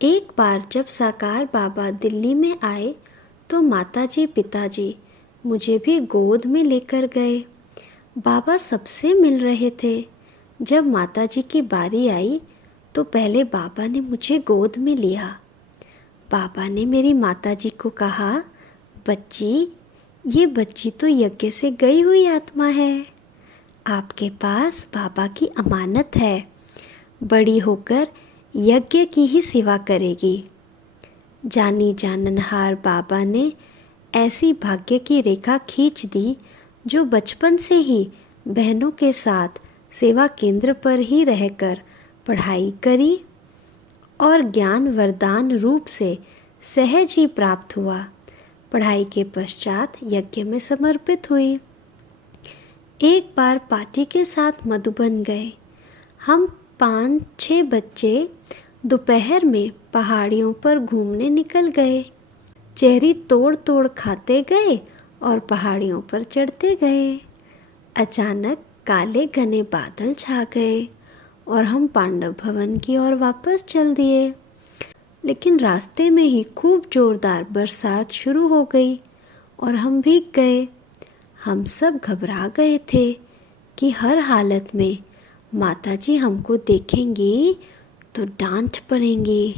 एक बार जब साकार बाबा दिल्ली में आए तो माताजी पिताजी मुझे भी गोद में लेकर गए। बाबा सबसे मिल रहे थे। जब माताजी की बारी आई तो पहले बाबा ने मुझे गोद में लिया। बाबा ने मेरी माताजी को कहा, बच्ची, ये बच्ची तो यज्ञ से गई हुई आत्मा है। आपके पास बाबा की अमानत है। बड़ी होकर यज्ञ की ही सेवा करेगी। जानी जाननहार बाबा ने ऐसी भाग्य की रेखा खींच दी जो बचपन से ही बहनों के साथ सेवा केंद्र पर ही रहकर पढ़ाई करी और ज्ञान वरदान रूप से सहज ही प्राप्त हुआ। पढ़ाई के पश्चात यज्ञ में समर्पित हुई। एक बार पार्टी के साथ मधुबन गए। हम 5-6 बच्चे दोपहर में पहाड़ियों पर घूमने निकल गए। चेरी तोड़ तोड़ खाते गए और पहाड़ियों पर चढ़ते गए। अचानक काले घने बादल छा गए और हम पांडव भवन की ओर वापस चल दिए। लेकिन रास्ते में ही खूब जोरदार बरसात शुरू हो गई और हम भीग गए। हम सब घबरा गए थे कि हर हालत में माताजी हमको देखेंगी तो डांट पड़ेंगी।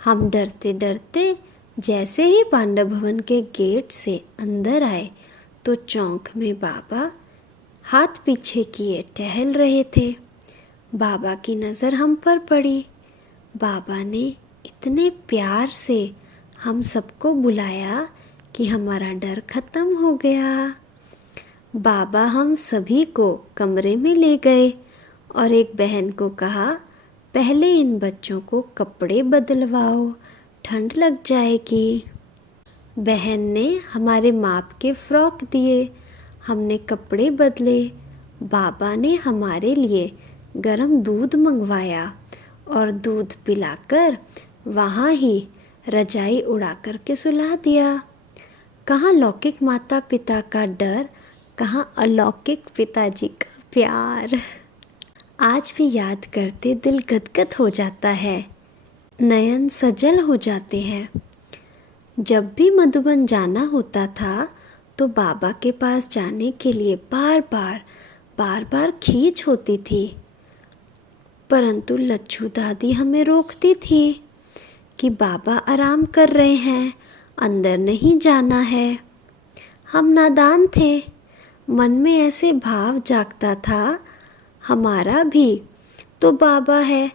हम डरते डरते जैसे ही पांडव भवन के गेट से अंदर आए तो चौक में बाबा हाथ पीछे किए टहल रहे थे। बाबा की नज़र हम पर पड़ी। बाबा ने इतने प्यार से हम सबको बुलाया कि हमारा डर खत्म हो गया। बाबा हम सभी को कमरे में ले गए और एक बहन को कहा, पहले इन बच्चों को कपड़े बदलवाओ, ठंड लग जाएगी। बहन ने हमारे माप के फ्रॉक दिए। हमने कपड़े बदले। बाबा ने हमारे लिए गरम दूध मंगवाया और दूध पिलाकर वहाँ ही रजाई उड़ा कर के सुला दिया। कहाँ लौकिक माता पिता का डर, कहाँ अलौकिक पिताजी का प्यार। आज भी याद करते दिल गदगद हो जाता है, नयन सजल हो जाते हैं। जब भी मधुबन जाना होता था तो बाबा के पास जाने के लिए बार बार खींच होती थी, परंतु लच्छू दादी हमें रोकती थी कि बाबा आराम कर रहे हैं, अंदर नहीं जाना है। हम नादान थे। मन में ऐसे भाव जागता था, हमारा भी तो बाबा है,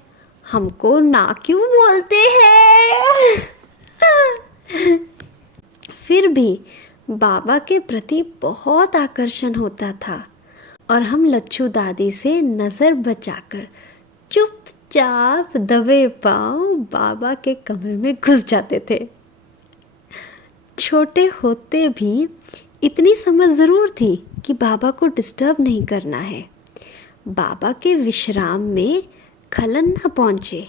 हमको ना क्यों बोलते हैं। फिर भी बाबा के प्रति बहुत आकर्षण होता था और हम लच्छू दादी से नज़र बचाकर चुपचाप दबे पांव बाबा के कमरे में घुस जाते थे। छोटे होते भी इतनी समझ ज़रूर थी कि बाबा को डिस्टर्ब नहीं करना है, बाबा के विश्राम में खलन न पहुँचे,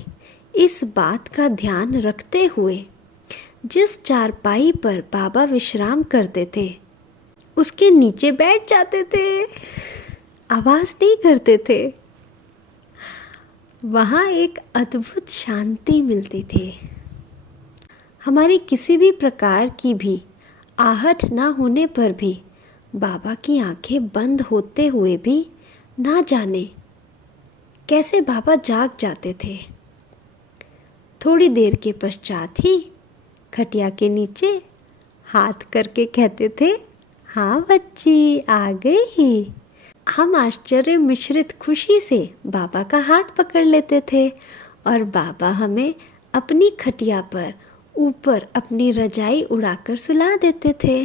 इस बात का ध्यान रखते हुए जिस चारपाई पर बाबा विश्राम करते थे उसके नीचे बैठ जाते थे। आवाज़ नहीं करते थे। वहाँ एक अद्भुत शांति मिलती थी। हमारी किसी भी प्रकार की भी आहट ना होने पर भी बाबा की आंखें बंद होते हुए भी ना जाने कैसे बाबा जाग जाते थे। थोड़ी देर के पश्चात ही खटिया के नीचे हाथ करके कहते थे, हाँ बच्ची आ गई। हम आश्चर्य मिश्रित खुशी से बाबा का हाथ पकड़ लेते थे और बाबा हमें अपनी खटिया पर ऊपर अपनी रजाई उड़ाकर सुला देते थे।